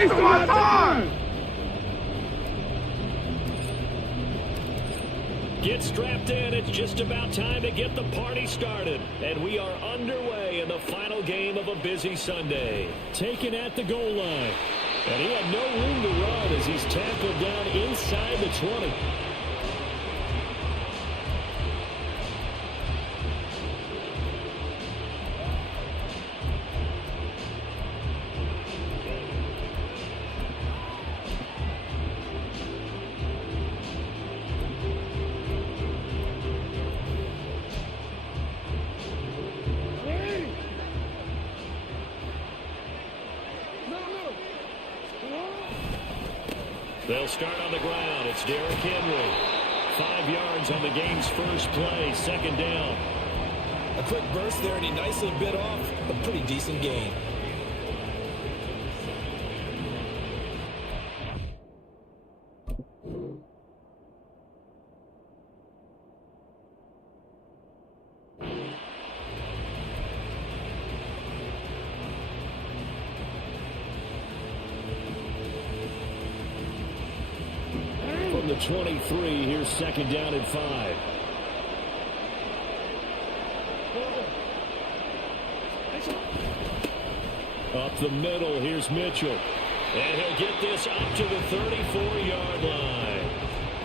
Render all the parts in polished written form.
wasting my time! Get strapped in. It's just about time to get the party started. And we are underway in the final game of a busy Sunday. Taken at the goal line. And he had no room to run as he's tackled down inside the 20. They'll start on the ground. It's Derrick Henry. 5 yards on the game's first play. Second down. A quick burst there, and he nicely bit off a pretty decent gain. The 23, here's second down and 5. Up the middle, here's Mitchell. And he'll get this up to the 34-yard line.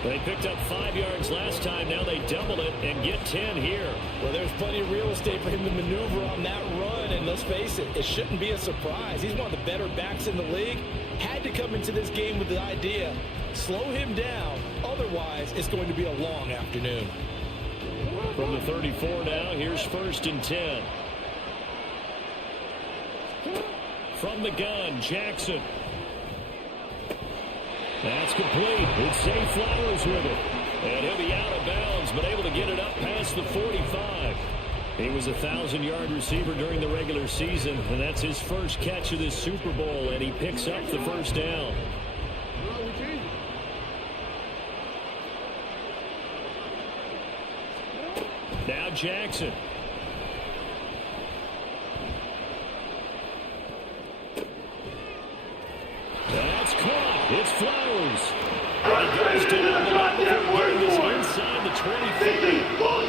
They picked up 5 yards last time. Now they double it and get 10 here. Well, there's plenty of real estate for him to maneuver on that run. And let's face it, it shouldn't be a surprise. He's one of the better backs in the league. Had to come into this game with the idea, slow him down. Otherwise, it's going to be a long afternoon. From the 34 now, here's first and 10. From the gun, Jackson. That's complete. It's Zay Flowers with it. And he'll be out of bounds, but able to get it up past the 45. He was a 1,000-yard receiver during the regular season, and that's his first catch of this Super Bowl, and he picks up the first down. Now Jackson. That's caught. It's Flowers. He goes down. He's inside the 25.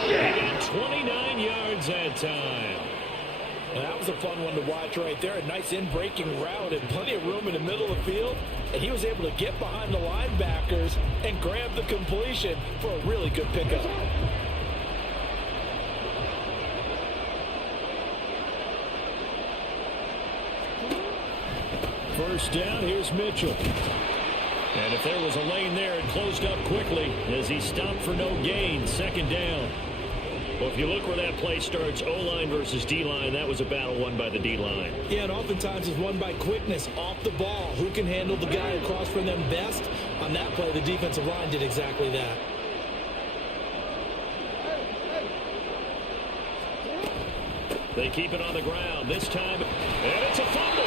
He got 29 yards that time. And that was a fun one to watch right there. A nice in-breaking route and plenty of room in the middle of the field. And he was able to get behind the linebackers and grab the completion for a really good pickup. First down, here's Mitchell. And if there was a lane there, it closed up quickly as he stopped for no gain. Second down. Well, if you look where that play starts, O-line versus D-line, that was a battle won by the D-line. Yeah, and oftentimes it's won by quickness off the ball. Who can handle the guy across from them best? On that play, the defensive line did exactly that. They keep it on the ground this time, and it's a fumble.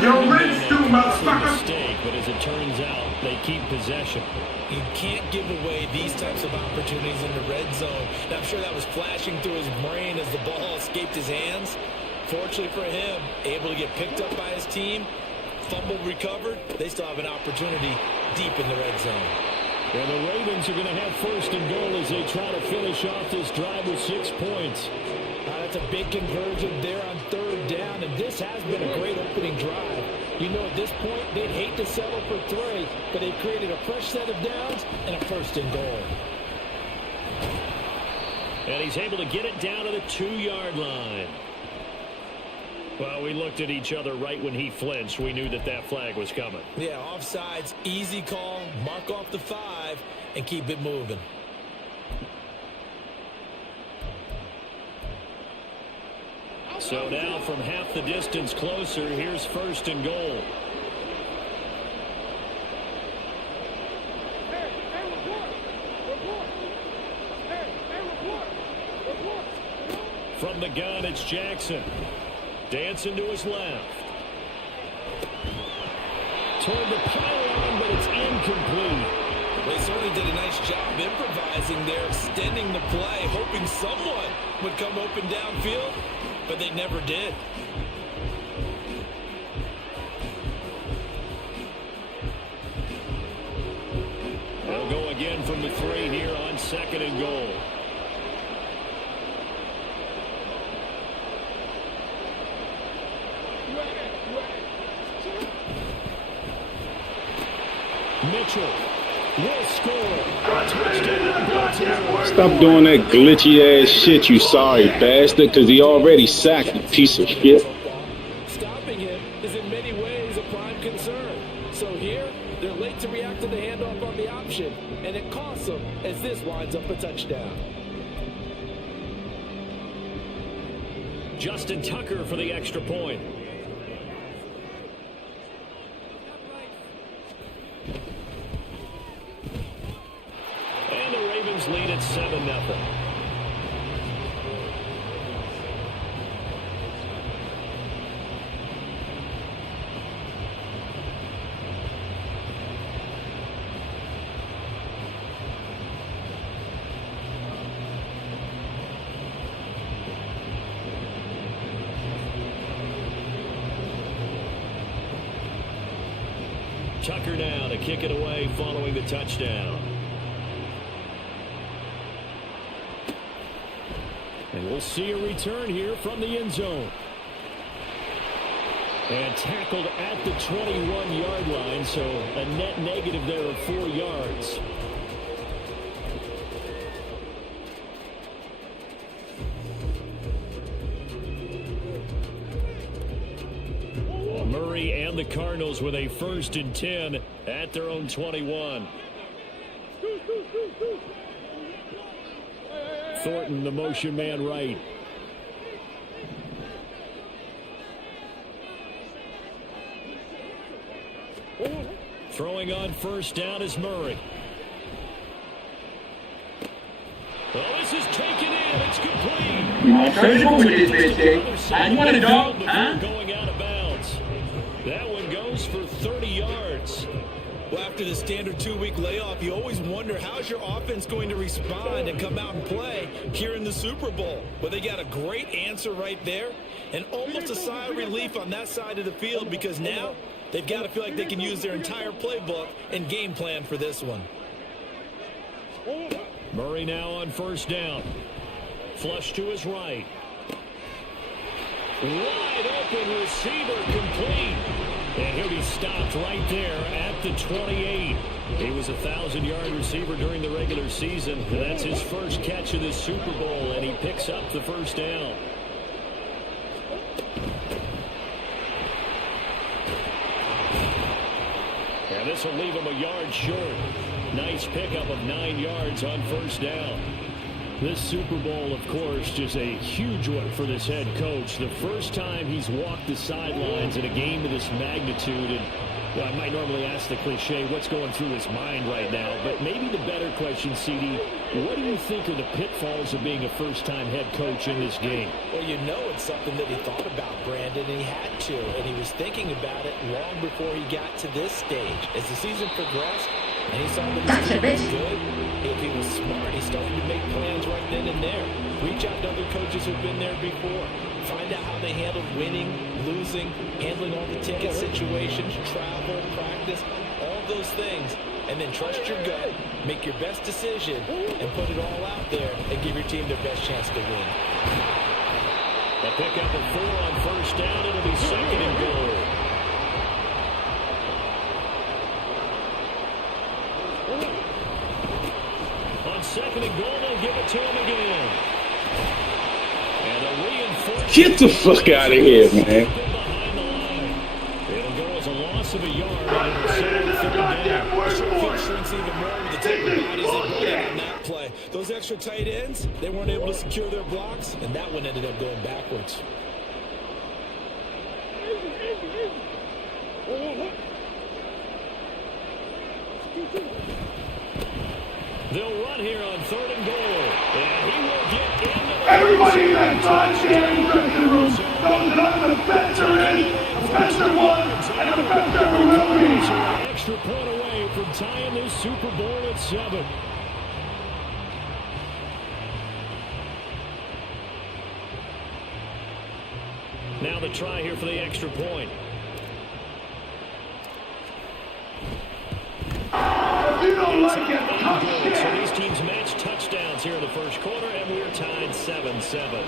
Yo, Rich, do motherfucker. Mistake, but as it turns out, they keep possession. You can't give away these types of opportunities in the red zone. Now, I'm sure that was flashing through his brain as the ball escaped his hands. Fortunately for him, able to get picked up by his team, fumble recovered. They still have an opportunity deep in the red zone. And the Ravens are going to have first and goal as they try to finish off this drive with 6 points. That's a big conversion there on third down, and this has been a great opening drive. You know, at this point, they'd hate to settle for 3, but they've created a fresh set of downs and a first and goal. And he's able to get it down to the 2-yard line. Well, we looked at each other right when he flinched. We knew that that flag was coming. Yeah, offsides, easy call, mark off the 5, and keep it moving. So now from half the distance closer, here's first and goal. From the gun, it's Jackson. Dancing to his left. Toward the pylon, but it's incomplete. They certainly did a nice job improvising there, extending the play, hoping someone would come open downfield, but they never did. go again from the 3 here on 2nd and goal. Mitchell will score. Touchdown. Stop doing that glitchy ass shit, you sorry bastard, because he already sacked, you piece of shit. Stopping him is in many ways a prime concern. So here, they're late to react to the handoff on the option, and it costs them as this winds up a touchdown. Justin Tucker for the extra point. And the Ravens lead at 7-0. Tucker now to kick it away following the touchdown. And we'll see a return here from the end zone. And tackled at the 21-yard line, so a net negative there of 4 yards. Murray and the Cardinals with a 1st and 10 at their own 21. Thornton, the motion man right. Throwing on 1st down is Murray. Oh, this is taken in. It's complete. You want treasure with this bitch, Dave? I want a dog, huh? Going out of bounds. That one goes for 30 yards. Well, after the standard 2-week layoff, you always wonder how's your offense going to respond and come out and play here in the Super Bowl. Well, they got a great answer right there and almost a sigh of relief on that side of the field because now they've got to feel like they can use their entire playbook and game plan for this one. Murray now on 1st down. Flush to his right. Wide open receiver complete. And he'll be stopped right there at the 28. He was a 1,000-yard receiver during the regular season. And that's his first catch of this Super Bowl, and he picks up the 1st down. And this will leave him a yard short. Nice pickup of 9 yards on 1st down. This Super Bowl, of course, just a huge one for this head coach. The first time he's walked the sidelines in a game of this magnitude. And well, I might normally ask the cliche, what's going through his mind right now? But maybe the better question, CD, what do you think are the pitfalls of being a first-time head coach in this game? Well, you know it's something that he thought about, Brandon, and he had to. And he was thinking about it long before he got to this stage. As the season progressed, and he saw that his team was good, if he was smart, he started to make plans right then and there. Reach out to other coaches who've been there before. Find out how they handled winning, losing, handling all the ticket situations, travel, practice, all those things. And then trust your gut, make your best decision, and put it all out there and give your team their best chance to win. A pickup of 4 on 1st down. It'll be 2nd and goal. On 2nd and goal, they'll give it to him again. And a reinforcement. Get the fuck out of here, man. Behind the line. It'll go as a loss of a yard. And it'll set up 3rd down. Field shrinks even more with the type of bodies they put in on that play. Those extra tight ends, they weren't able to secure their blocks, and that one ended up going backwards. They'll run here on 3rd and goal. And he will get into Everybody in that time in the dressing room knows that I'm the best there is, the best there was, and the best there will be. an extra point away from tying this Super Bowl at 7. Now the try here for the extra point. You know like it. Touchdown. So these teams match touchdowns here in the first quarter, and we're tied 7-7.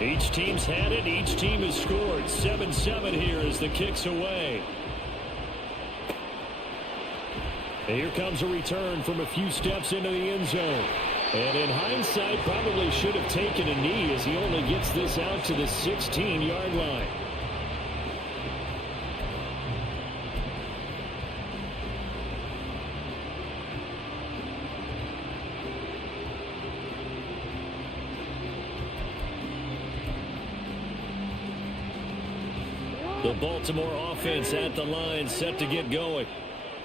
Each team's had it. Each team has scored. 7-7 here as the kick's away. And here comes a return from a few steps into the end zone. And in hindsight, probably should have taken a knee as he only gets this out to the 16-yard line. The Baltimore offense at the line, set to get going.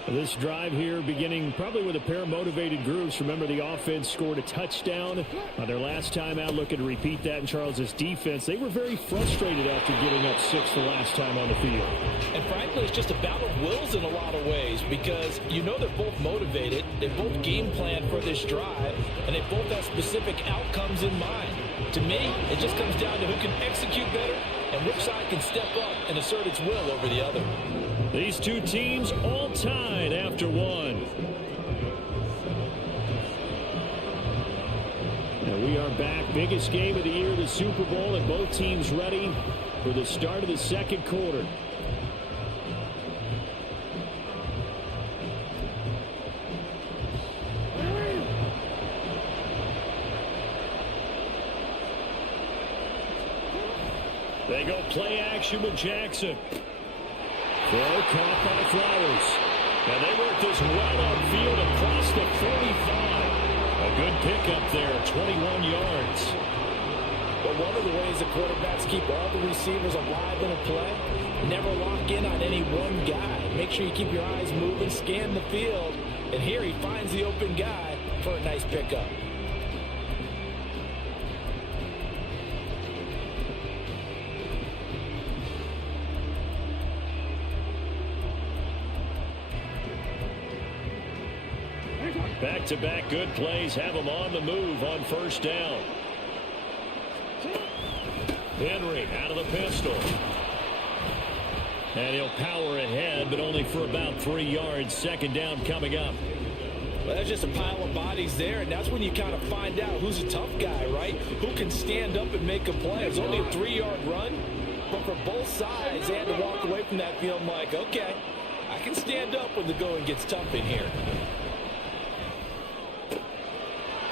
This drive here beginning probably with a pair of motivated groups. Remember, the offense scored a touchdown on their last time out. Looking to repeat that in Charles's defense. They were very frustrated after giving up 6 the last time on the field. And frankly, it's just a battle of wills in a lot of ways because you know they're both motivated. They both game plan for this drive, and they both have specific outcomes in mind. To me, it just comes down to who can execute better and which side can step up and assert its will over the other. These two teams all tied after one. And we are back. Biggest game of the year, the Super Bowl, and both teams ready for the start of the second quarter. They go play action with Jackson. Throw caught by Flowers. And they work this well upfield across the 45. A good pickup there, 21 yards. But one of the ways the quarterbacks keep all the receivers alive in a play, never lock in on any one guy. Make sure you keep your eyes moving, scan the field. And here he finds the open guy for a nice pickup. Back-to-back good plays have them on the move on first down. Henry out of the pistol. And he'll power ahead, but only for about 3 yards. Second down coming up. Well, there's just a pile of bodies there, and that's when you kind of find out who's a tough guy, right? Who can stand up and make a play. It's only a 3-yard run, but for both sides, they had to walk away from that feeling like, okay, I can stand up when the going gets tough in here.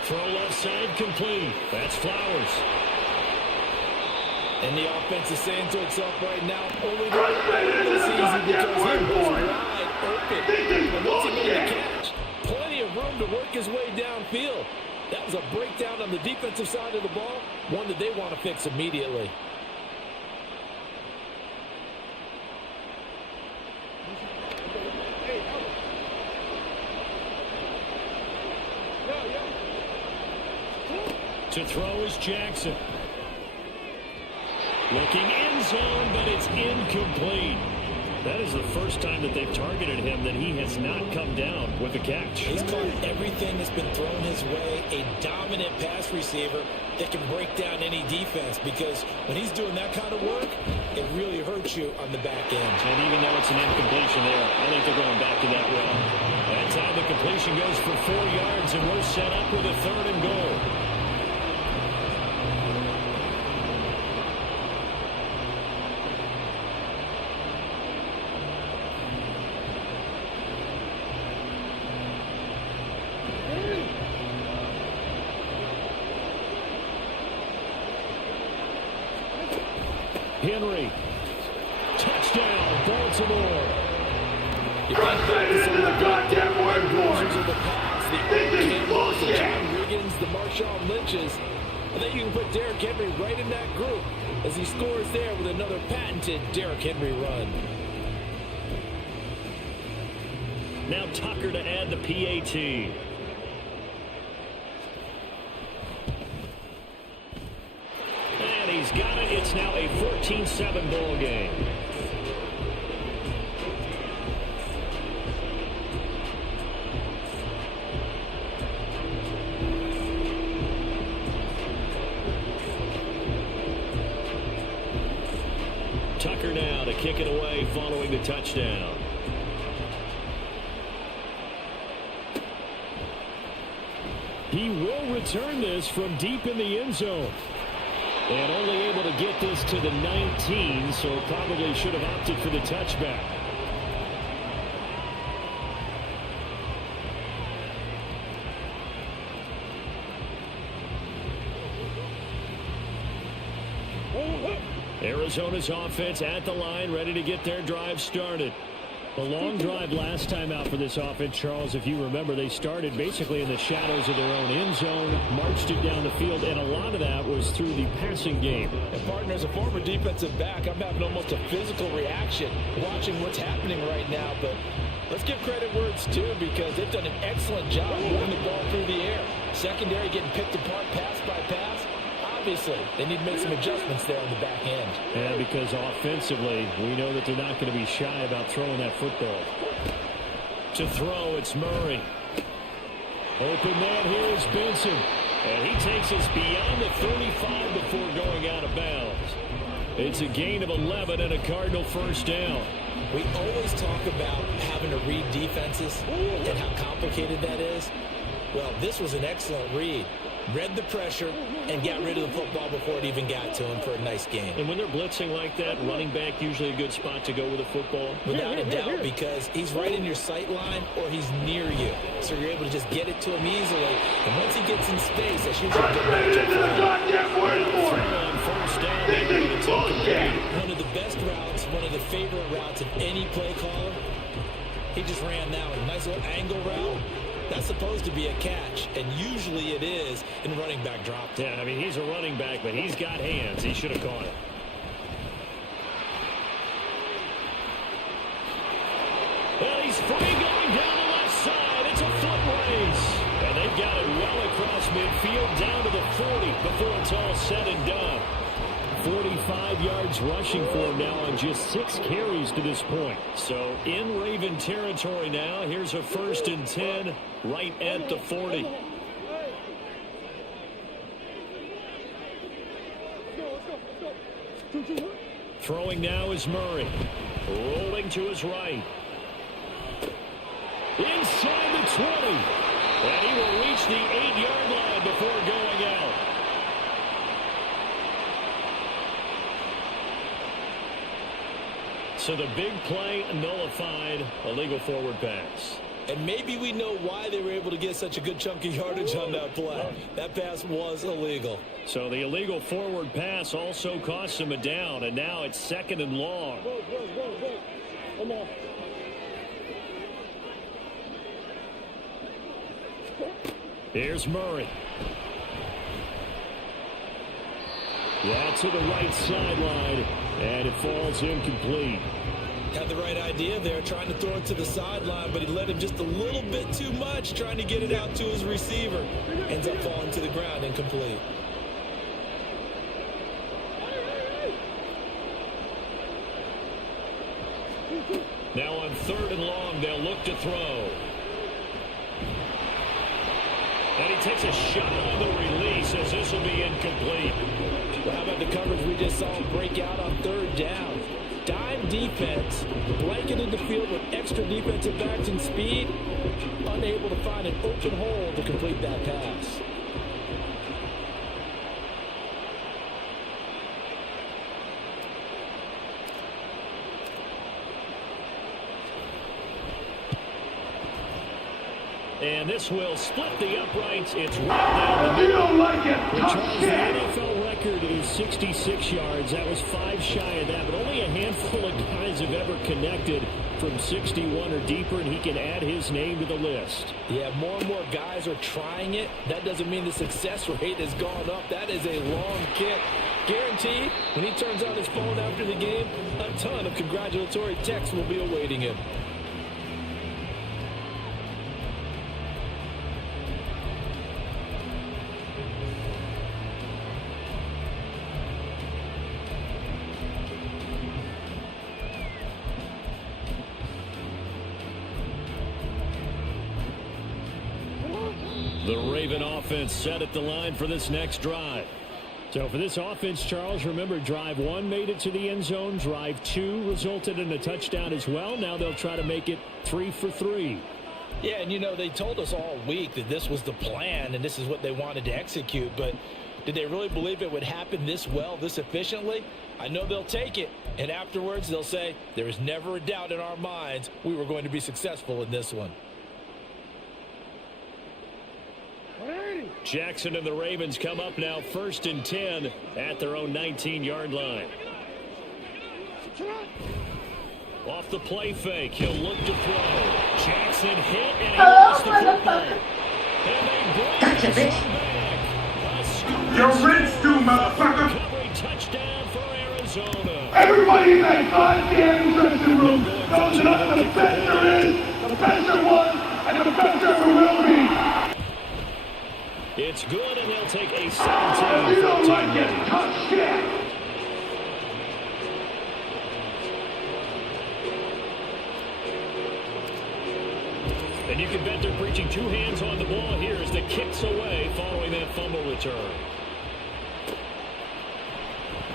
Throw left side complete. That's Flowers. And the offense is saying to itself right now, only the this easy because he was wide open. And what's he going to catch? Plenty of room to work his way downfield. That was a breakdown on the defensive side of the ball, one that they want to fix immediately. To throw is Jackson. Looking end zone, but it's incomplete. That is the first time that they've targeted him that he has not come down with a catch. He's caught everything that's been thrown his way. A dominant pass receiver that can break down any defense because when he's doing that kind of work, it really hurts you on the back end. And even though it's an incompletion there, I think they're going back to that run. That time the completion goes for 4 yards, and we're set up with a 3rd and goal. Henry. Touchdown, Baltimore. You can't focus on the goddamn word of the pass, the Campbells, the John Riggins, the Marshawn Lynches. I think you can put Derrick Henry right in that group as he scores there with another patented Derrick Henry run. Now Tucker to add the PAT. And he's got it. It's now a 14-7 ball game. following the touchdown. He will return this from deep in the end zone. And only able to get this to the 19, so probably should have opted for the touchback. Arizona's offense at the line, ready to get their drive started. A long drive last time out for this offense, Charles. If you remember, they started basically in the shadows of their own end zone, marched it down the field, and a lot of that was through the passing game. And partner, as a former defensive back, I'm having almost a physical reaction watching what's happening right now. But let's give credit where it's due, because they've done an excellent job moving the ball through the air. Secondary getting picked apart pass by pass. Obviously, they need to make some adjustments there on the back end. Yeah, because offensively, we know that they're not going to be shy about throwing that football. To throw, it's Murray. Open man, here is Benson. And he takes us beyond the 35 before going out of bounds. It's a gain of 11 and a Cardinal first down. We always talk about having to read defenses and how complicated that is. Well, this was an excellent read. Read the pressure and got rid of the football before it even got to him for a nice game. And when they're blitzing like that, running back usually a good spot to go with a football. Without a doubt, because he's right in your sight line or he's near you. So you're able to just get it to him easily. And once he gets in space, that's usually a good matchup for him. On first down, they go to take one of the best routes, one of the favorite routes of any play caller. He just ran that one. Nice little angle route. That's supposed to be a catch, and usually it is in running back drop. Yeah, I mean, he's a running back, but he's got hands. He should have caught it. Well, he's free going down the left side. It's a foot race. And they've got it well across midfield down to the 40 before it's all said and done. 45 yards rushing for him now on just 6 carries to this point. So in Raven territory now. Here's a 1st and 10 right at the 40. Throwing now is Murray. Rolling to his right. Inside the 20. And he will reach the 8-yard line before going out. So the big play nullified, a legal forward pass. And maybe we know why they were able to get such a good chunk of yardage on that play. That pass was illegal. So the illegal forward pass also cost him a down, and now it's 2nd and long. Come on. Here's Murray. Yeah, to the right sideline, and it falls incomplete. Had the right idea there, trying to throw it to the sideline, but he let him just a little bit too much, trying to get it out to his receiver. Ends up falling to the ground, incomplete. Now on 3rd and long, they'll look to throw. And he takes a shot on the release as this will be incomplete. Well, how about the coverage we just saw him break out on 3rd down? Dime defense, blanketed the field with extra defensive backs and speed, unable to find an open hole to complete that pass. And this will split the uprights. It's right down the You middle. don't like it? Well, Charles, the Touchdown! NFL record is 66 yards. That was 5 shy of that, but only a handful of guys have ever connected from 61 or deeper, and he can add his name to the list. Yeah, more and more guys are trying it. That doesn't mean the success rate has gone up. That is a long kick. Guaranteed, when he turns on his phone after the game, a ton of congratulatory texts will be awaiting him. The Raven offense set at the line for this next drive. So for this offense, Charles, remember drive 1 made it to the end zone. Drive 2 resulted in a touchdown as well. Now they'll try to make it 3 for 3. Yeah, and you know, they told us all week that this was the plan and this is what they wanted to execute. But did they really believe it would happen this well, this efficiently? I know they'll take it. And afterwards, they'll say, there was never a doubt in our minds we were going to be successful in this one. Jackson and the Ravens come up now 1st and 10 at their own 19-yard line. Off the play fake, he'll look to throw. Jackson hit and he lost the football. And they break Gotcha, bitch. back. You're rich, too, motherfucker. Recovery touchdown for Arizona. Everybody in that goddamn dressing room knows that I'm the best there is, the best there was, and the best there ever will be. It's good, and they'll take a If you don't 17-14 like it, lead. cut shit. And you can bet they're preaching 2 hands on the ball here as the kick's away following that fumble return.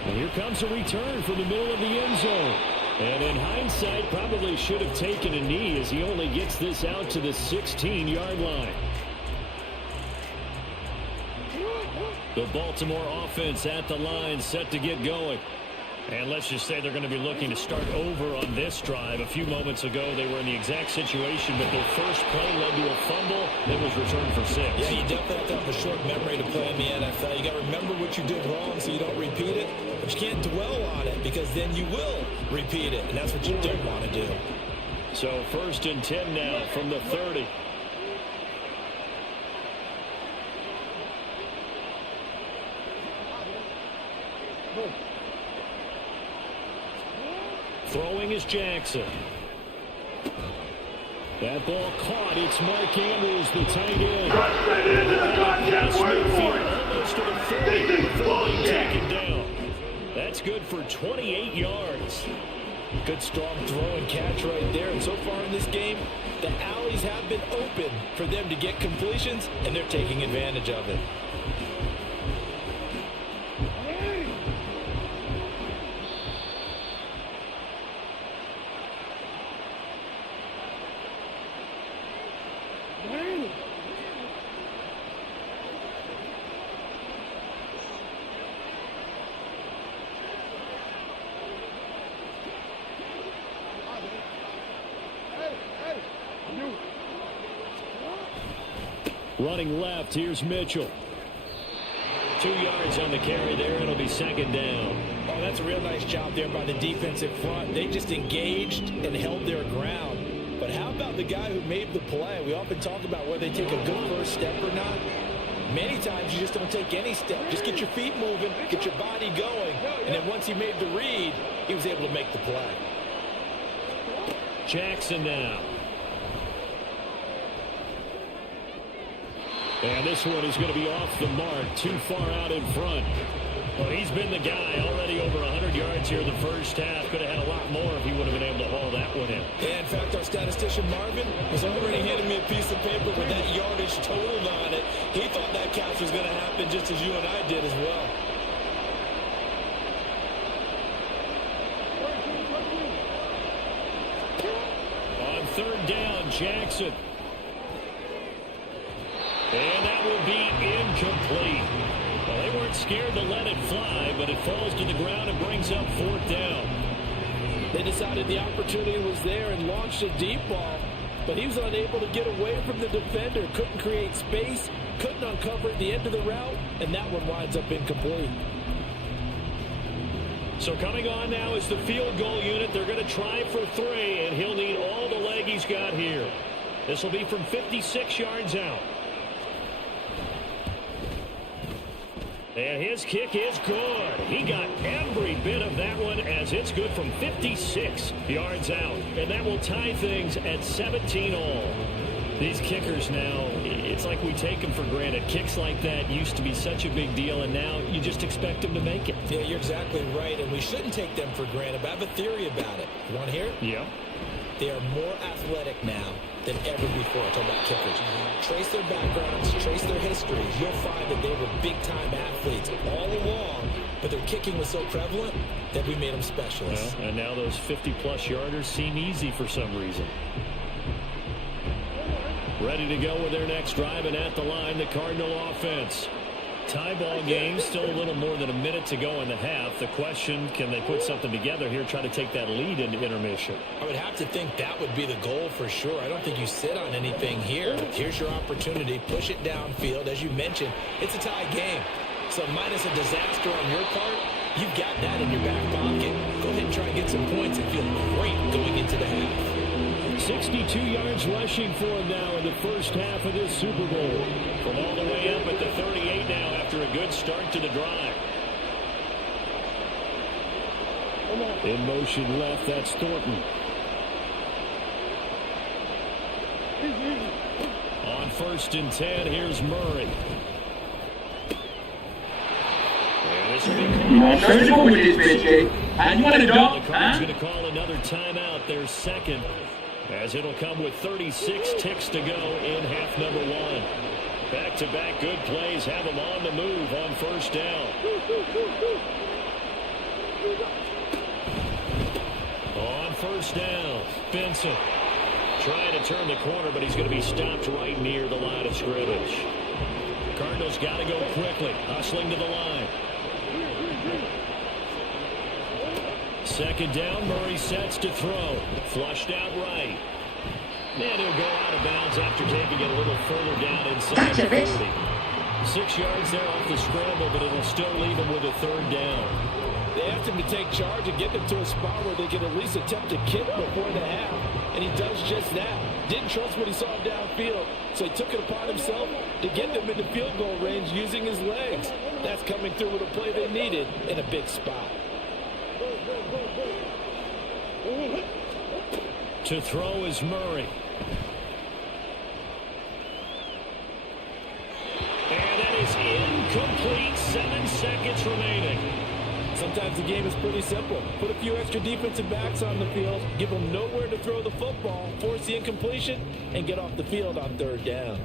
And here comes a return from the middle of the end zone. And in hindsight, probably should have taken a knee as he only gets this out to the 16-yard line. The Baltimore offense at the line, set to get going. And let's just say they're going to be looking to start over on this drive. A few moments ago, they were in the exact situation, but their first play led to a fumble that was returned for 6. Yeah, you definitely have to have a short memory to play in the NFL. You got to remember what you did wrong so you don't repeat it. But you can't dwell on it because then you will repeat it, and that's what you don't want to do. So 1st and 10 now from the 30. Throwing is Jackson. That ball caught. It's Mark Andrews, the tight end. Straight into the goddamn workforce. Almost to the 40 This is before being bullshit. taken down. That's good for 28 yards. Good strong throw and catch right there. And so far in this game, the alleys have been open for them to get completions, and they're taking advantage of it. Running left, here's Mitchell. 2 yards on the carry there. It'll be 2nd down. Oh, that's a real nice job there by the defensive front. They just engaged and held their ground. But how about the guy who made the play? We often talk about whether they take a good first step or not. Many times you just don't take any step. Just get your feet moving, get your body going. And then once he made the read, he was able to make the play. Jackson now. And this one is going to be off the mark, too far out in front. Well, he's been the guy already over 100 yards here in the first half. Could have had a lot more if he would have been able to haul that one in. Yeah, in fact, our statistician Marvin was already handing me a piece of paper with that yardage totaled on it. He thought that catch was going to happen just as you and I did as well. On 3rd down, Jackson. And that will be incomplete. Well, they weren't scared to let it fly, but it falls to the ground and brings up 4th down. They decided the opportunity was there and launched a deep ball, but he was unable to get away from the defender, couldn't create space, couldn't uncover at the end of the route, and that one winds up incomplete. So coming on now is the field goal unit. They're going to try for 3, and he'll need all the leg he's got here. This will be from 56 yards out. And his kick is good. He got every bit of that one as it's good from 56 yards out. And that will tie things at 17-all. These kickers now, it's like we take them for granted. Kicks like that used to be such a big deal, and now you just expect them to make it. Yeah, you're exactly right, and we shouldn't take them for granted, but I have a theory about it. You want to hear it? Yeah. They are more athletic now than ever before. Talk about kickers. Trace their backgrounds, trace their histories. You'll find that they were big-time athletes all along, but their kicking was so prevalent that we made them specialists. Well, and now those 50-plus yarders seem easy for some reason. Ready to go with their next drive, and at the line, the Cardinal offense. Tie ball game, still a little more than a minute to go in the half. The question, can they put something together here, try to take that lead into intermission? I would have to think that would be the goal for sure. I don't think you sit on anything here. Here's your opportunity. Push it downfield. As you mentioned, it's a tie game. So minus a disaster on your part, you've got that in your back pocket. Go ahead and try and get some points and feel great going into the half. 62 yards rushing for him now in the first half of this Super Bowl. From all the way up at the 38 now after a good start to the drive. In motion left, that's Thornton. On 1st and 10, here's Murray. And this will be You want to go with this bitch, Jake? And you want to dunk, the Card's going to call another timeout, their second, as it'll come with 36 ticks to go in half number 1. Back-to-back good plays have them on the move on 1st down. On 1st down, Benson trying to turn the corner, but he's going to be stopped right near the line of scrimmage. Cardinals got to go quickly, hustling to the line. 2nd down, Murray sets to throw. Flushed out right. And he'll go out of bounds after taking it a little further down inside the 40. 6 yards there off the scramble, but it'll still leave him with a 3rd down. They asked him to take charge and get them to a spot where they can at least attempt to kick before the half. And he does just that. Didn't trust what he saw downfield, so he took it upon himself to get them into field goal range using his legs. That's coming through with a play they needed in a big spot. To throw is Murray. And that is incomplete. 7 seconds remaining. Sometimes the game is pretty simple. Put a few extra defensive backs on the field, give them nowhere to throw the football, force the incompletion, and get off the field on 3rd down.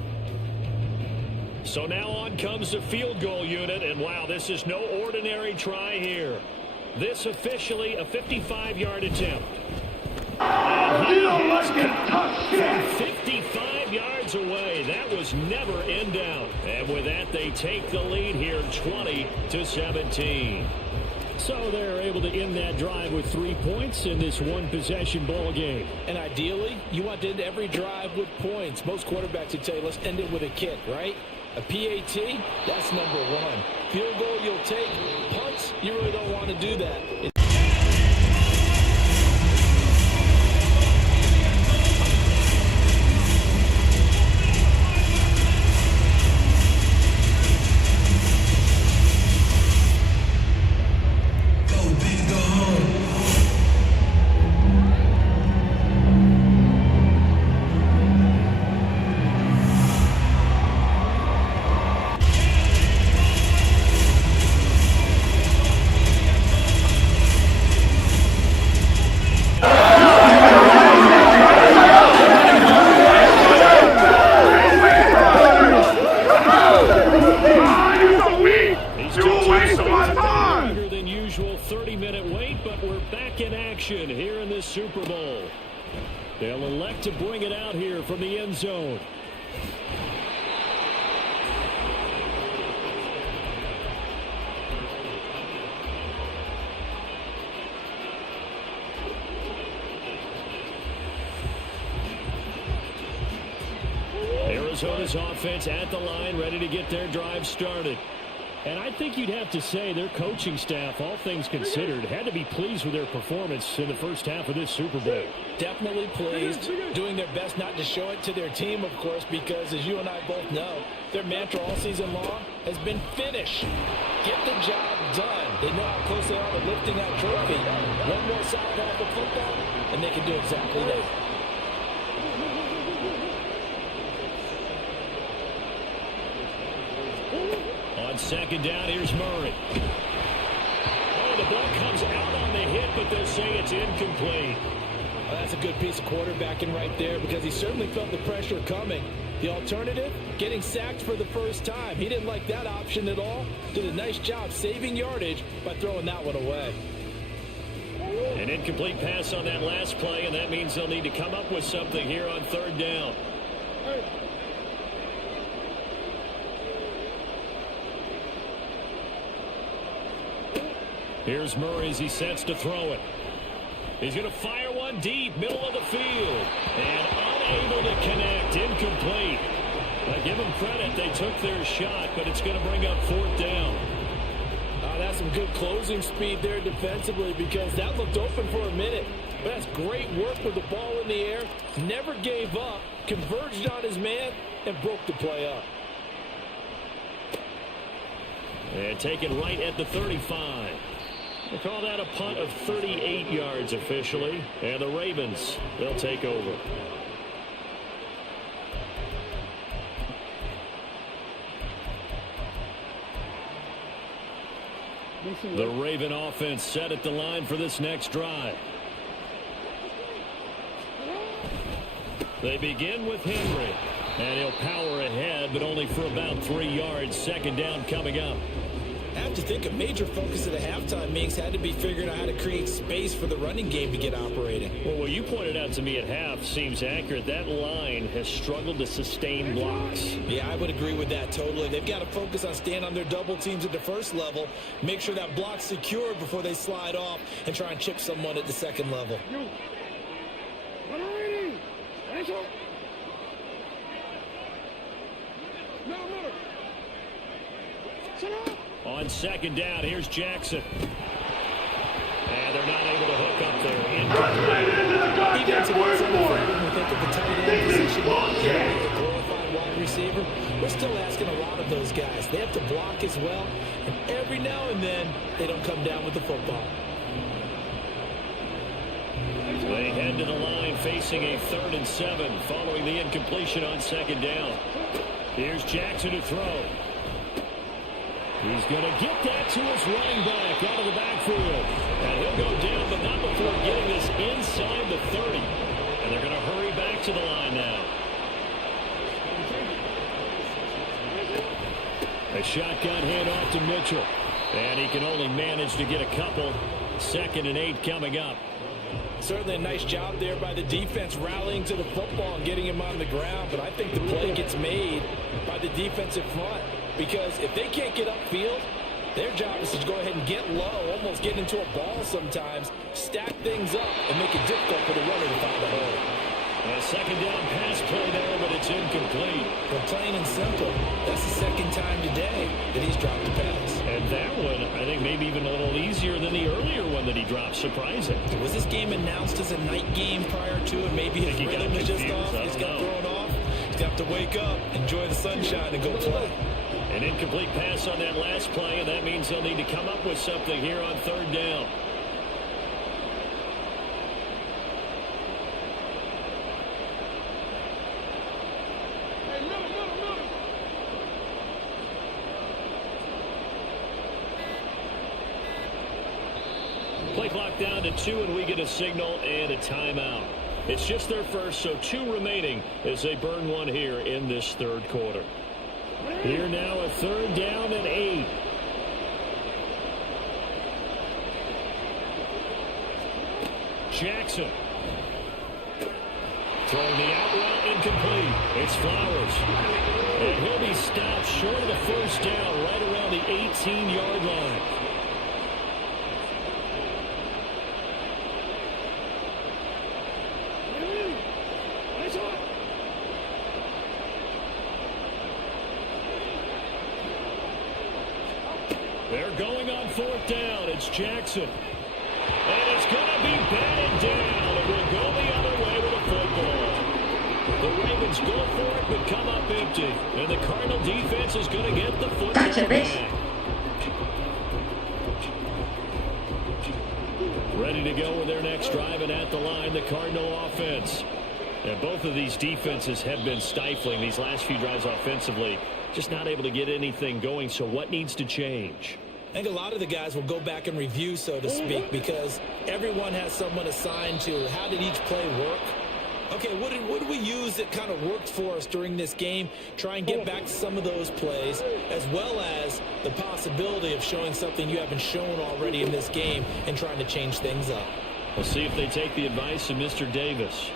So now on comes the field goal unit, and wow, this is no ordinary try here. This officially a 55-yard attempt. You don't like it, tough shit. 55 yards away. That was never in doubt. And with that, they take the lead here, 20-17. So they're able to end that drive with 3 points in this one-possession ball game. And ideally, you want to end every drive with points. Most quarterbacks would tell you, let's end it with a kick, right? A PAT, that's number 1. Field goal you'll take. Punts, you really don't want to do that. Here in this Super Bowl. They'll elect to bring it out here from the end zone. Arizona's offense at the line, ready to get their drive started. And I think you'd have to say their coaching staff, all things considered, had to be pleased with their performance in the first half of this Super Bowl. Definitely pleased, doing their best not to show it to their team, of course, because as you and I both know, their mantra all season long has been finish. Get the job done. They know how close they are to lifting that trophy. One more solid half of football, and they can do exactly that. On 2nd down, here's Murray. Oh, the ball comes out on the hit, but they'll say it's incomplete. Well, that's a good piece of quarterbacking right there because he certainly felt the pressure coming. The alternative, getting sacked for the first time. He didn't like that option at all. Did a nice job saving yardage by throwing that one away. An incomplete pass on that last play, and that means they'll need to come up with something here on third down. Here's Murray as he sets to throw it. He's going to fire one deep, middle of the field, and unable to connect, incomplete. I give them credit, they took their shot, but it's going to bring up fourth down. That's some good closing speed there defensively because that looked open for a minute. But that's great work with the ball in the air. Never gave up, converged on his man, and broke the play up. And taken right at the 35. They call that a punt of 38 yards officially. And the Ravens, they'll take over. The Raven offense set at the line for this next drive. They begin with Henry. And he'll power ahead, but only for about 3 yards. Second down coming up. I have to think a major focus of the halftime meetings had to be figuring out how to create space for the running game to get operating. Well, what you pointed out to me at half seems accurate. That line has struggled to sustain blocks. Yeah, I would agree with that totally. They've got to focus on staying on their double teams at the first level, make sure that block's secured before they slide off and try and chip someone at the second level. On second down, here's Jackson. And they're not able to hook up there. Even to when we think of the tight end position, the glorified wide receiver, we're still asking a lot of those guys. They have to block as well, and every now and then, they don't come down with the football. They head to the line facing a 3rd and 7 following the incompletion on second down. Here's Jackson to throw. He's going to get that to his running back out of the backfield. And he'll go down, but not before getting this inside the 30. And they're going to hurry back to the line now. A shotgun handoff to Mitchell. And he can only manage to get a couple. 2nd and 8 coming up. Certainly a nice job there by the defense rallying to the football and getting him on the ground. But I think the play gets made by the defensive front. Because if they can't get upfield, their job is to go ahead and get low, almost get into a ball sometimes, stack things up, and make it difficult for the runner to find a hole. A second down pass play there, but it's incomplete. But plain and simple, that's the second time today that he's dropped a pass. And that one, I think, maybe even a little easier than the earlier one that he dropped. Surprising. Was this game announced as a night game prior to it? Maybe his rhythm was just off. He's got thrown off. He's got to wake up, enjoy the sunshine, and go play. An incomplete pass on that last play, and that means they'll need to come up with something here on third down. Play clock down to 2, and we get a signal and a timeout. It's just their first, so 2 remaining as they burn one here in this third quarter. Here now a 3rd down and 8. Jackson. Throwing the out route incomplete. It's Flowers. And he'll be stopped short of the first down right around the 18-yard line. They're going on 4th down. It's Jackson. And it's going to be batted down. It will go the other way with a football. The Ravens go for it, but come up empty. And the Cardinal defense is going to get the football back. Ready to go with their next drive, and at the line, the Cardinal offense. And both of these defenses have been stifling these last few drives offensively. Just not able to get anything going, so what needs to change? I think a lot of the guys will go back and review, so to speak, because everyone has someone assigned to how did each play work. Okay, what did we use that kind of worked for us during this game? Try and get back to some of those plays, as well as the possibility of showing something you haven't shown already in this game and trying to change things up. We'll see if they take the advice of Mr. Davis.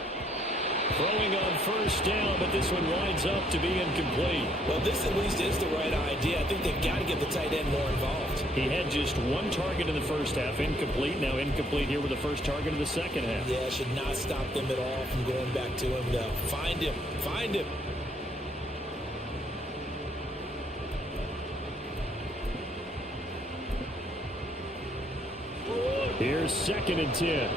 Throwing on first down, but this one winds up to be incomplete. Well, this at least is the right idea. I think they've got to get the tight end more involved. He had just one target in the first half, incomplete. Now incomplete here with the first target of the second half. Yeah, should not stop them at all from going back to him, though. Find him. Find him. Here's 2nd and 10.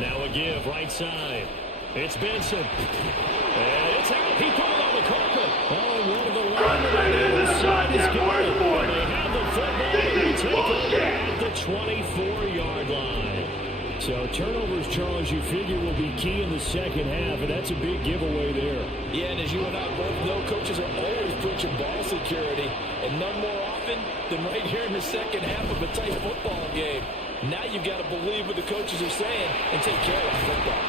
Now a give, right side. It's Benson. And it's out. He put it on the carpet. Oh, one of the linemen on the side is good. And they have the football and take it at the 24-yard line. So turnovers, Charles, you figure will be key in the second half, and that's a big giveaway there. Yeah, and as you and I both know, coaches are always preaching ball security, and none more often than right here in the second half of a tight football game. Now you've got to believe what the coaches are saying and take care of the football.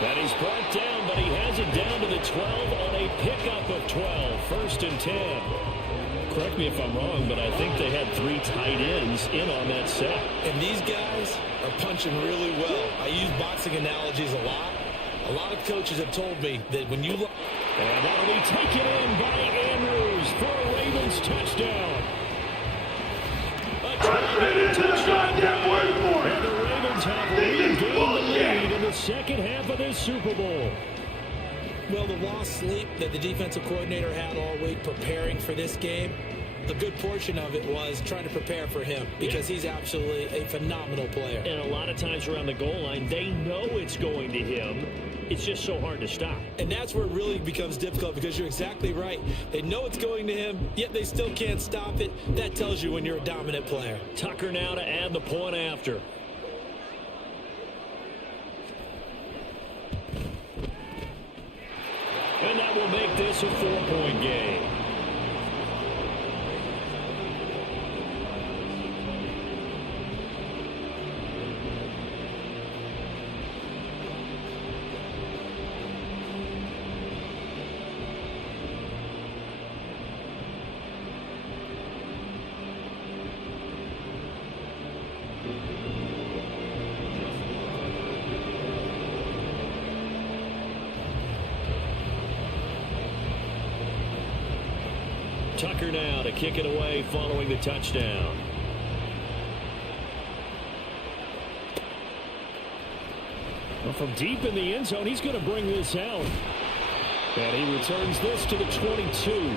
And he's brought down, but he has it down to the 12 on a pickup of 12. 1st and 10. Correct me if I'm wrong, but I think they had 3 tight ends in on that set. And these guys are punching really well. I use boxing analogies a lot. A lot of coaches have told me that when you look... And that'll be taken in by Andrews for a Ravens touchdown. Into the goddamn word for it. And the Ravens have regained the lead in the second half of this Super Bowl. Well, the lost sleep that the defensive coordinator had all week preparing for this game, a good portion of it was trying to prepare for him because he's absolutely a phenomenal player. And a lot of times around the goal line, they know it's going to him. It's just so hard to stop. And that's where it really becomes difficult because you're exactly right. They know it's going to him, yet they still can't stop it. That tells you when you're a dominant player. Tucker now to add the point after. And that will make this a 4-point game. Tucker now to kick it away following the touchdown. Well, from deep in the end zone, he's going to bring this out. And he returns this to the 22.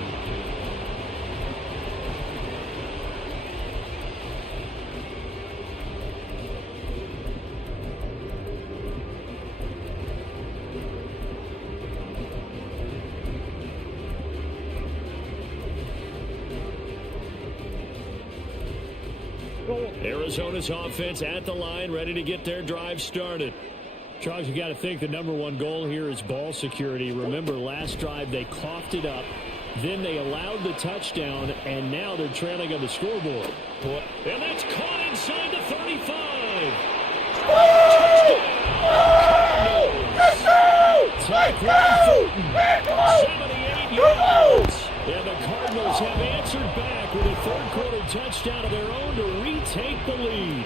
Arizona's offense at the line, ready to get their drive started. Charles, you got to think the #1 goal here is ball security. Remember, last drive they coughed it up, then they allowed the touchdown, and now they're trailing on the scoreboard. And that's caught inside the 35. Touchdown! 78 yards. And the Cardinals have answered back with a third-quarter touchdown of their own to retake the lead.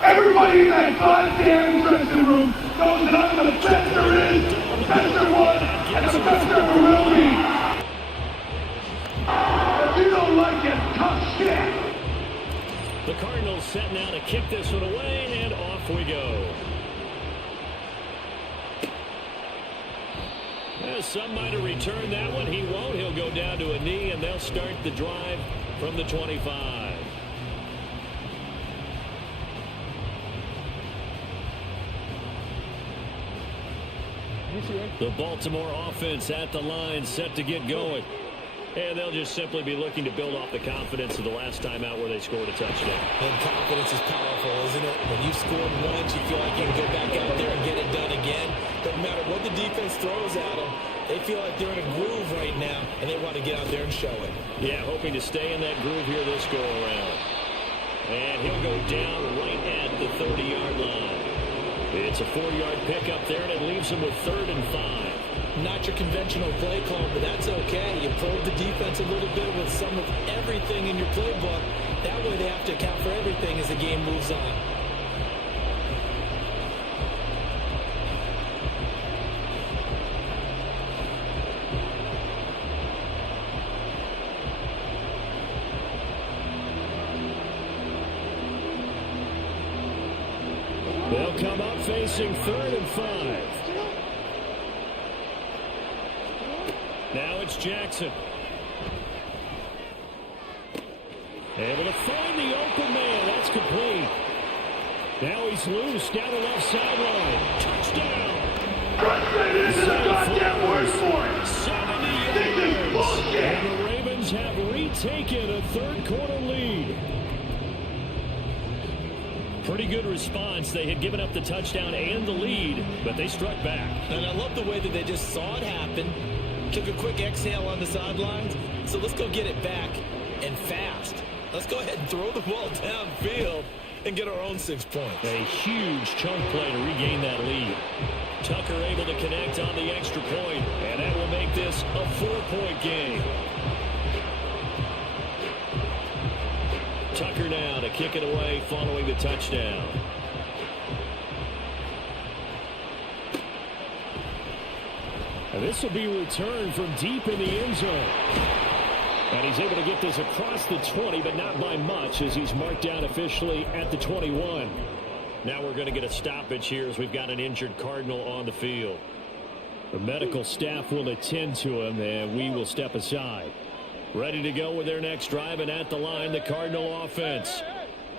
Everybody in that goddamn dressing room knows that I'm the best there is, the best there was, and the best there ever will be. If you don't like it, tough shit. The Cardinals set now to kick this one away, and off we go. Some might have returned that one. He won't. He'll go down to a knee, and they'll start the drive from the 25. The Baltimore offense at the line, set to get going. And they'll just simply be looking to build off the confidence of the last time out where they scored a touchdown. And confidence is powerful, isn't it? When you've scored once, you feel like you can go back out there and get it done again. Doesn't matter what the defense throws at them, They feel like they're in a groove right now, and they want to get out there and show it. Yeah, hoping to stay in that groove here this go-around. And he'll go down right at the 30-yard line. It's a 40-yard pickup there, and it leaves him with 3rd and 5. Not your conventional play call, but that's okay. You probe the defense a little bit with some of everything in your playbook. That way they have to account for everything as the game moves on. They'll come up facing 3rd and 5. Now it's Jackson. Able to find the open man. That's complete. Now he's loose down the left sideline. Touchdown. Frustrated is a goddamn word for it. 70 This is yards. bullshit. And the Ravens have retaken a third-quarter lead. Pretty good response. They had given up the touchdown and the lead, but they struck back. And I love the way that they just saw it happen, took a quick exhale on the sidelines. So let's go get it back and fast. Let's go ahead and throw the ball downfield and get our own 6 points. A huge chunk play to regain that lead. Tucker able to connect on the extra point, and that will make this a 4-point game. Tucker now to kick it away following the touchdown. And this will be returned from deep in the end zone. And he's able to get this across the 20, but not by much, as he's marked down officially at the 21. Now we're going to get a stoppage here as we've got an injured Cardinal on the field. The medical staff will attend to him, and we will step aside. Ready to go with their next drive, and at the line, the Cardinal offense.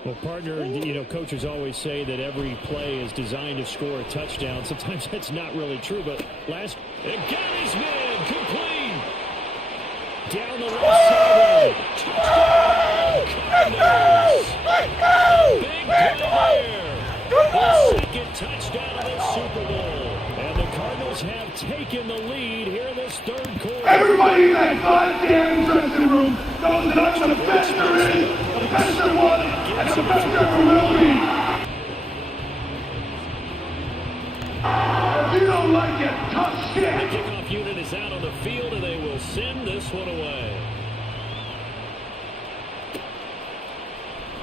Well, partner, you know, coaches always say that every play is designed to score a touchdown. Sometimes that's not really true, but last, it got his man complete. Down the left sideline. Touchdown. Big play there. The second touchdown of the Super Bowl. And the Cardinals have taken the lead here in this third quarter. Everybody in that goddamn dressing room knows that I'm the best there is, the best there was, and the best there ever will be. If you don't like it, tough The shit. kickoff unit is out on the field, and they will send this one away.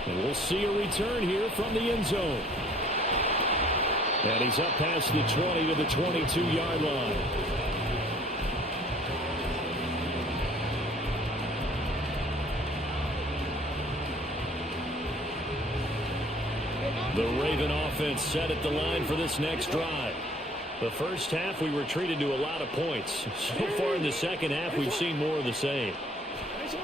And we'll see a return here from the end zone. And he's up past the 20 to the 22-yard line. The Raven offense set at the line for this next drive. The first half, we were treated to a lot of points. So far in the second half, we've seen more of the same.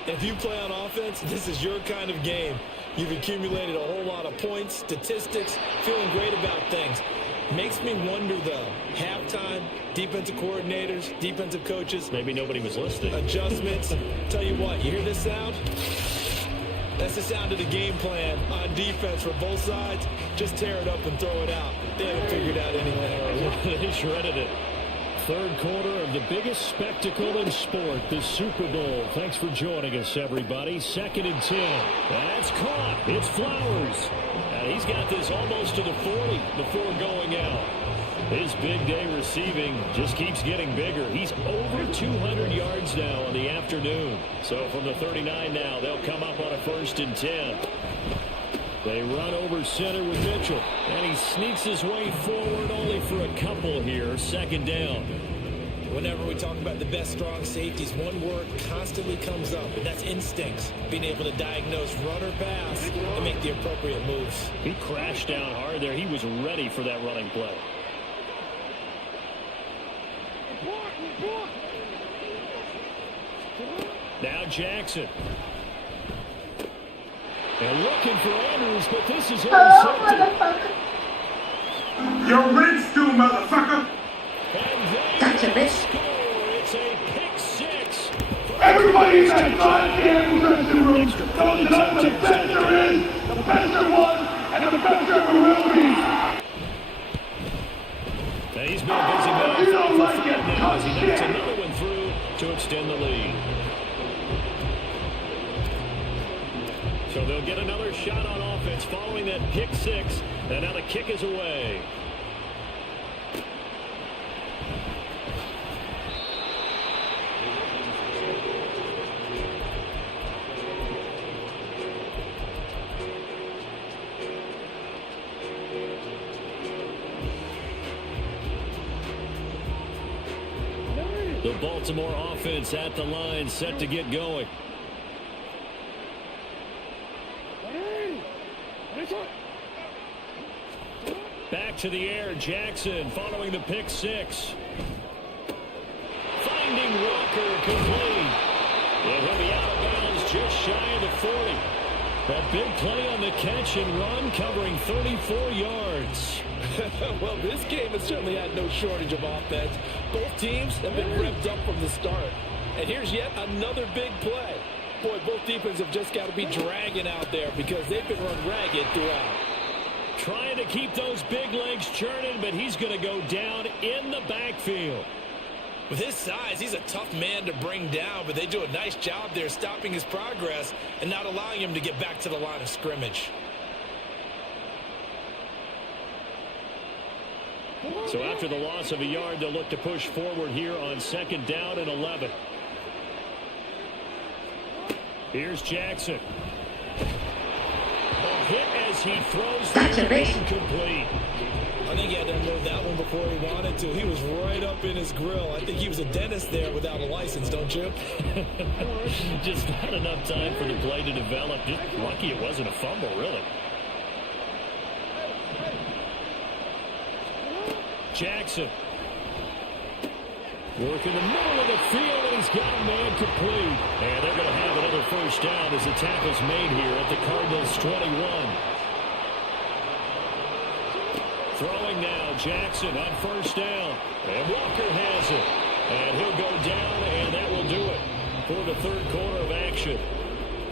If you play on offense, this is your kind of game. You've accumulated a whole lot of points, statistics, feeling great about things. Makes me wonder, though, halftime, defensive coordinators, defensive coaches. Maybe nobody was listening. Adjustments. Tell you what, you hear this sound? That's the sound of the game plan on defense for both sides. Just tear it up and throw it out. They haven't figured out anything. They shredded it. Third quarter of the biggest spectacle in sport, the Super Bowl. Thanks for joining us, everybody. 2nd and 10. That's caught. It's Flowers. And he's got this almost to the 40 before going out. His big day receiving just keeps getting bigger. He's over 200 yards now in the afternoon. So from the 39 now, they'll come up on a 1st and 10. They run over center with Mitchell, and he sneaks his way forward only for a couple here. 2nd down. Whenever we talk about the best strong safeties, one word constantly comes up, and that's instincts. Being able to diagnose run or pass and make the appropriate moves. He crashed down hard there. He was ready for that running play. Now Jackson. And looking for Andrews, but this is intercepted. You're rinsed, too, motherfucker. And they score. It's a pick 6. Everybody in that goddamn dressing room knows that I'm the best there is, the best there was, and the best there ever will be. Now he's been a busy man. If you don't like it, Now as he knocks tough shit. another shot on offense following that pick six. And now the kick is away. The Baltimore offense at the line, set to get going. Back to the air, Jackson following the pick six. Finding Walker complete. And he'll be out of bounds just shy of the 40. That big play on the catch and run covering 34 yards. Well, this game has certainly had no shortage of offense. Both teams have been revved up from the start. And here's yet another big play. Boy, both defenses have just got to be dragging out there because they've been run ragged throughout. Trying to keep those big legs churning, but he's going to go down in the backfield. With his size, he's a tough man to bring down, but they do a nice job there stopping his progress and not allowing him to get back to the line of scrimmage. So after the loss of a yard, they'll look to push forward here on second down and 11. Here's Jackson. A hit as he throws the incomplete. I think he had to unload that one before he wanted to. He was right up in his grill. I think he was a dentist there without a license, don't you? Just not enough time for the play to develop. Just lucky it wasn't a fumble, really. Jackson. Working the middle of the field, and he's got a man complete. And they're going to have another first down as the tackle's made here at the Cardinals' 21. Throwing now, Jackson on first down. And Walker has it. And he'll go down, and that will do it for the third quarter of action.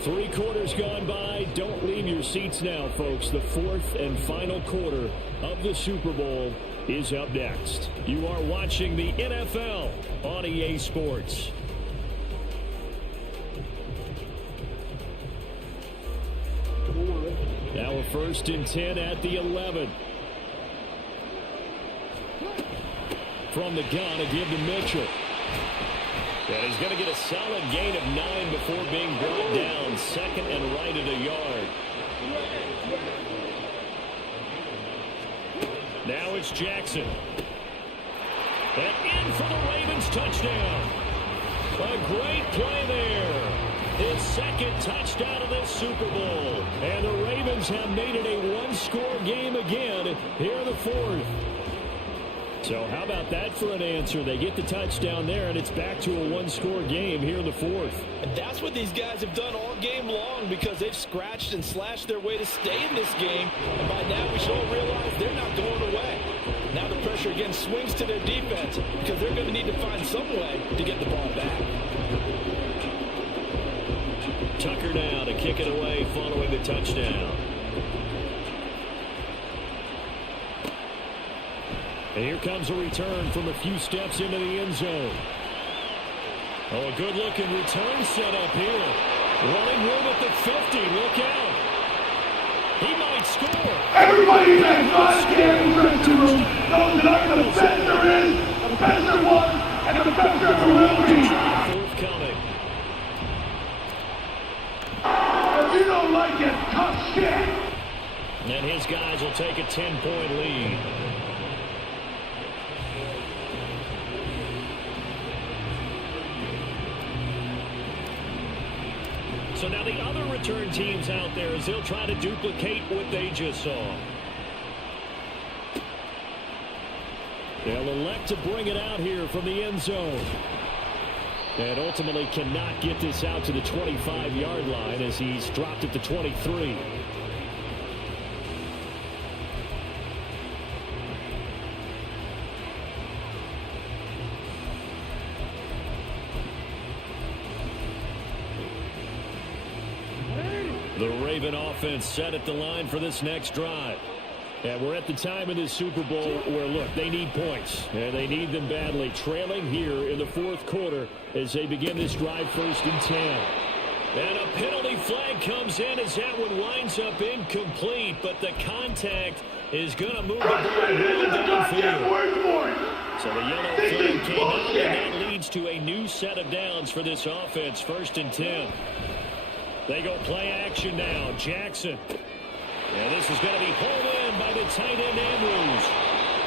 3 quarters gone by. Don't leave your seats now, folks. The fourth and final quarter of the Super Bowl is up next. You are watching the NFL on EA Sports. Now a first and 10 at the 11. From the gun, a give to Mitchell. And he's going to get a solid gain of 9 before being brought down. Second and right at a yard. Now it's Jackson. And in for the Ravens touchdown. A great play there. His second touchdown of this Super Bowl. And the Ravens have made it a one-score game again here in the fourth. So how about that for an answer? They get the touchdown there, and it's back to a one-score game here in the fourth. And that's what these guys have done all game long because they've scratched and slashed their way to stay in this game. And by now we should all realize they're not going away. Now the pressure again swings to their defense because they're going to need to find some way to get the ball back. Tucker now to kick it away following the touchdown. And here comes a return from a few steps into the end zone. Oh, a good-looking return set up here. Running room at the 50. Look out. He might score. Everybody in that goddamn dressing room knows that I'm the best there is, the best there was, and the best there will be. Fourth coming. If you don't like it, tough shit. And his guys will take a 10-point lead. So now the other return teams out there as they'll try to duplicate what they just saw. They'll elect to bring it out here from the end zone. And ultimately cannot get this out to the 25-yard line as he's dropped at the 23. The Raven offense set at the line for this next drive. And we're at the time in this Super Bowl where, look, they need points. And they need them badly. Trailing here in the fourth quarter as they begin this drive first and 10. And a penalty flag comes in as that one winds up incomplete, but the contact is going to move the ball downfield. So the yellow flag came out, and that leads to a new set of downs for this offense, 1st and 10. They go play action now. Jackson. And this is going to be hauled in by the tight end Andrews.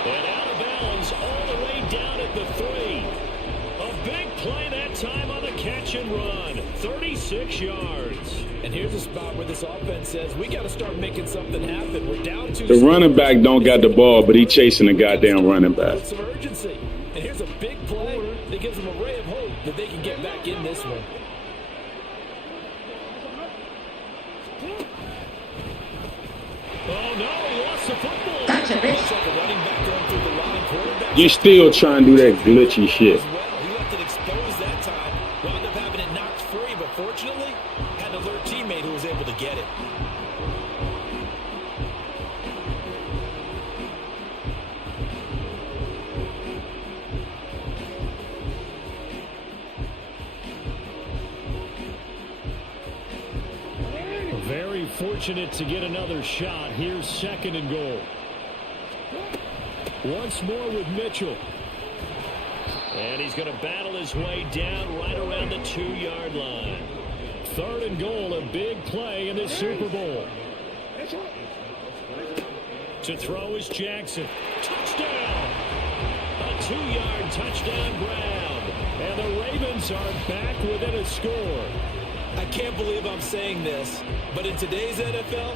And out of bounds all the way down at the 3. A big play that time on the catch and run. 36 yards. And here's a spot where this offense says, we got to start making something happen. We're down 2. The running back don't got the ball, but he chasing the goddamn running back. With some urgency. And here's a big play that gives them a ray of hope that they can get back in this one. Oh, no, he lost the football. Looks like a running back going through the line. Quarterback. You still trying to do that glitchy shit. He left it exposed that time. Wound up having it knocked free, but fortunately, had an alert teammate who was able to get it. Very fortunate to get another shot. Here's 2nd and goal. Once more with Mitchell. And he's going to battle his way down right around the 2-yard line. 3rd and goal, a big play in this Super Bowl. To throw is Jackson. Touchdown! A 2-yard touchdown grab. And the Ravens are back within a score. I can't believe I'm saying this, but in today's NFL,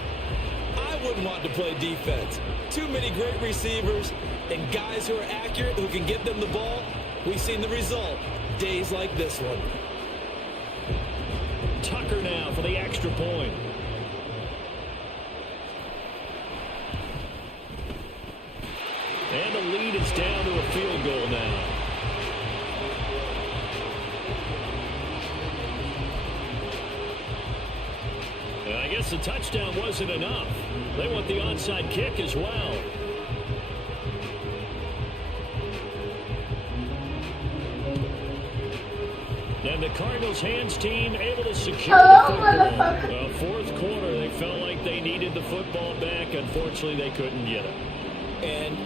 I wouldn't want to play defense. Too many great receivers and guys who are accurate, who can get them the ball. We've seen the result. Days like this one. Tucker now for the extra point. And the lead is down to a field goal now. I guess the touchdown wasn't enough. They want the onside kick as well. And the Cardinals' hands team able to secure the football. 4th quarter, they felt like they needed the football back. Unfortunately, they couldn't get it. And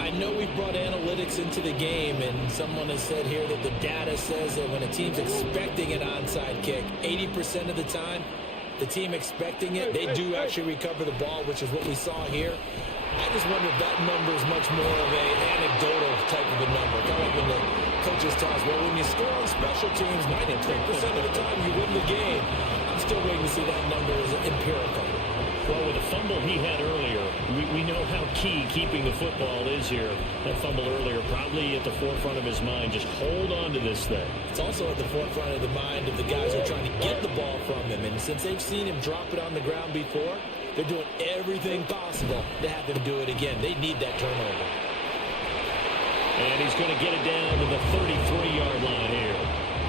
I know we've brought analytics into the game, and someone has said here that the data says that when a team's expecting an onside kick, 80% of the time, the team expecting it, they do actually recover the ball, which is what we saw here. I just wonder if that number is much more of an anecdotal type of a number. Kind of like when the coaches tell us, well, when you score on special teams, 90% of the time you win the game. I'm still waiting to see that number is empirical. Well, with the fumble he had earlier, we know how key keeping the football is here. That fumble earlier probably at the forefront of his mind. Just hold on to this thing. It's also at the forefront of the mind of the guys who are trying to get the ball from him. And since they've seen him drop it on the ground before, they're doing everything possible to have him do it again. They need that turnover. And he's going to get it down to the 33-yard line here.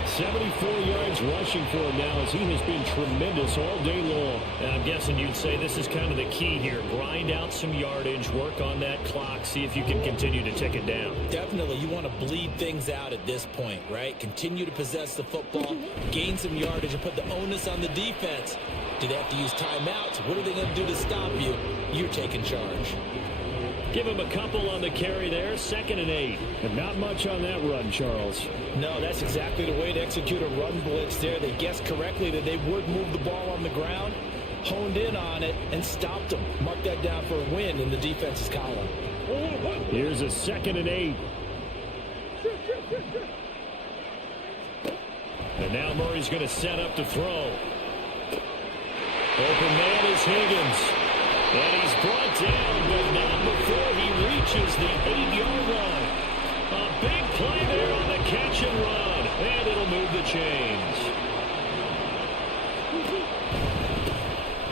74 yards rushing for him now as he has been tremendous all day long. And I'm guessing you'd say this is kind of the key here. Grind out some yardage, work on that clock, see if you can continue to tick it down. Definitely. You want to bleed things out at this point, right? Continue to possess the football, gain some yardage, and put the onus on the defense. Do they have to use timeouts? What are they going to do to stop you? You're taking charge. Give him a couple on the carry there. 2nd and 8. And not much on that run, Charles. No, that's exactly the way to execute a run blitz there. They guessed correctly that they would move the ball on the ground, honed in on it, and stopped them. Mark that down for a win in the defense's column. Here's a 2nd and 8. And now Murray's going to set up to throw. Open man is Higgins. And he's brought down, but not before he reaches the 8-yard line. A big play there on the catch and run. And it'll move the chains.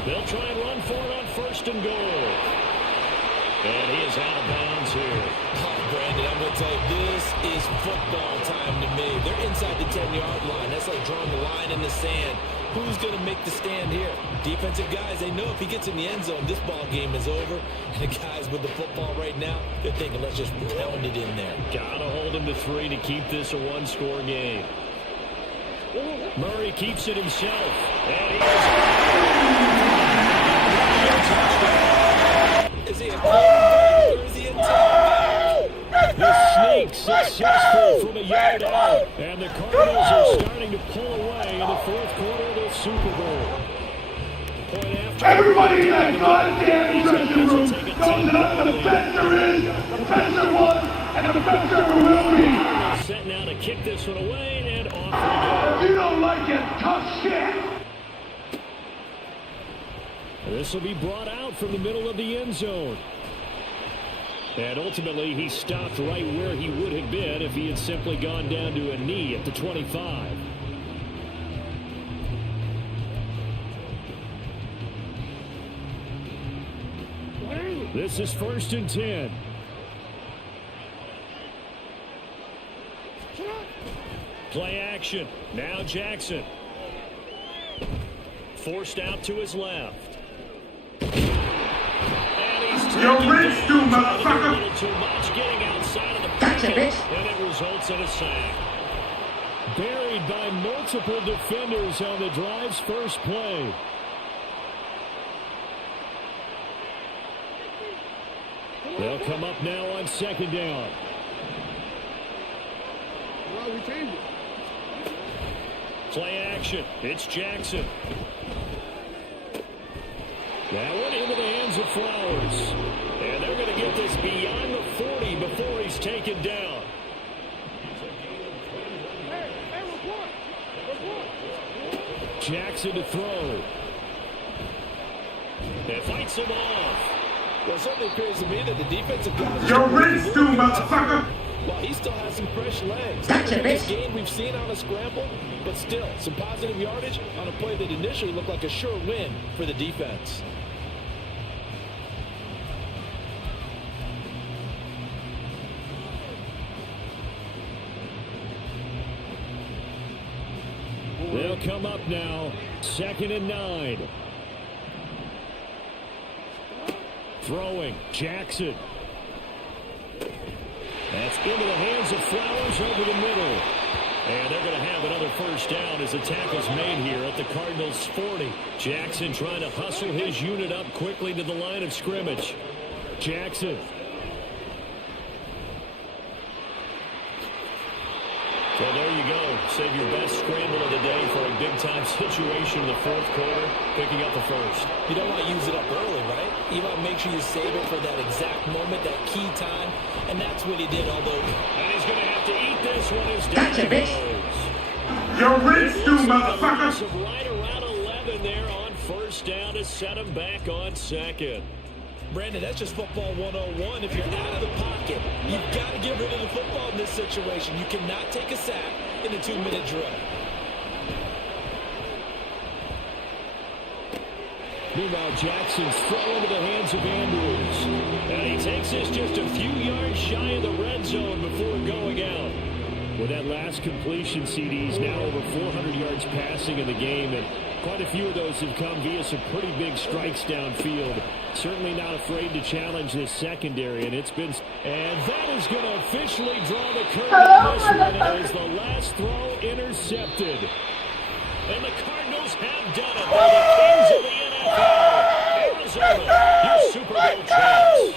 They'll try and run for it on 1st and goal. And he is out of bounds here. Oh, Brandon, I'm going to tell you, this is football time to me. They're inside the 10-yard line. That's like drawing the line in the sand. Who's going to make the stand here? Defensive guys, they know if he gets in the end zone, this ball game is over. And the guys with the football right now, they're thinking, let's just pound it in there. Got to hold him to 3 to keep this a one-score game. Murray keeps it himself. And he Is he a quarterback or is he a tailback? the sneak successful from a yard out. And the Cardinals are starting to pull away in the fourth quarter of the Super Bowl. Point after. Everybody in that goddamn dressing room knows that I'm the best there is, the best there was, and the best there will be. Set now to kick this one away, and off we You don't like it, tough shit. go. This will be brought out from the middle of the end zone. And ultimately, he stopped right where he would have been if he had simply gone down to a knee at the 25. This is 1st and 10. Play action. Now Jackson. Forced out to his left. And he's You're rich too, motherfucker. a little too much, getting outside of the pocket, and it results in a sack. Buried by multiple defenders on the drive's first play. They'll come up now on 2nd down. Well, we changed it. Play action. It's Jackson. That one into the hands of Flowers. And they're going to get this beyond the 40 before he's taken down. Jackson to throw. And fights him off. Well, it certainly appears to me that the defensive guys... You're rich too, motherfucker. Well, he still has some fresh legs. This game we've seen on a scramble, but still, some positive yardage on a play that initially looked like a sure win for the defense. They'll come up now. 2nd and 9. Throwing. Jackson. That's into the hands of Flowers over the middle. And they're going to have another first down as the tackle's made here at the Cardinals' 40. Jackson trying to hustle his unit up quickly to the line of scrimmage. Jackson. Well, there you go. Save your best scramble of the day for a big-time situation in the fourth quarter, picking up the first. You don't want to use it up early, right? You want to make sure you save it for that exact moment, that key time, and that's what he did, although... And he's going to have to eat this one as down he goes. You're rich too, motherfucker. Right around 11 there on first down to set him back on 2nd. Brandon, that's just football 101. If you're out of the pocket, you've got to get rid of the football in this situation. You cannot take a sack in a 2-minute drill. Meanwhile, Jackson's throw into the hands of Andrews. And he takes this just a few yards shy of the red zone before going out. With that last completion, CD's now over 400 yards passing in the game, and quite a few of those have come via some pretty big strikes downfield. Certainly not afraid to challenge this secondary, and it's been... And that is going to officially draw the curtain on this one as the last throw intercepted. And the Cardinals have done it. They're the kings of the NFL. Arizona, your Super Bowl champs.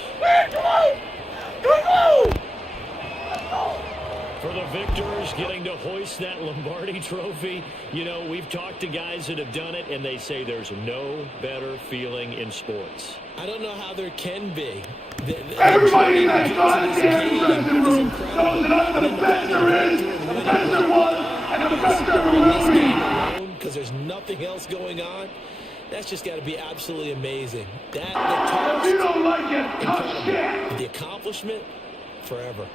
For the victors getting to hoist that Lombardi trophy, you know, we've talked to guys that have done it, and they say there's no better feeling in sports. I don't know how there can be. Everybody in that goddamn dressing room knows that I'm the best there is, the best there was, and the best there will be. Because there's nothing else going on. That's just got to be absolutely amazing. The You don't like it, tough shit. The accomplishment, forever.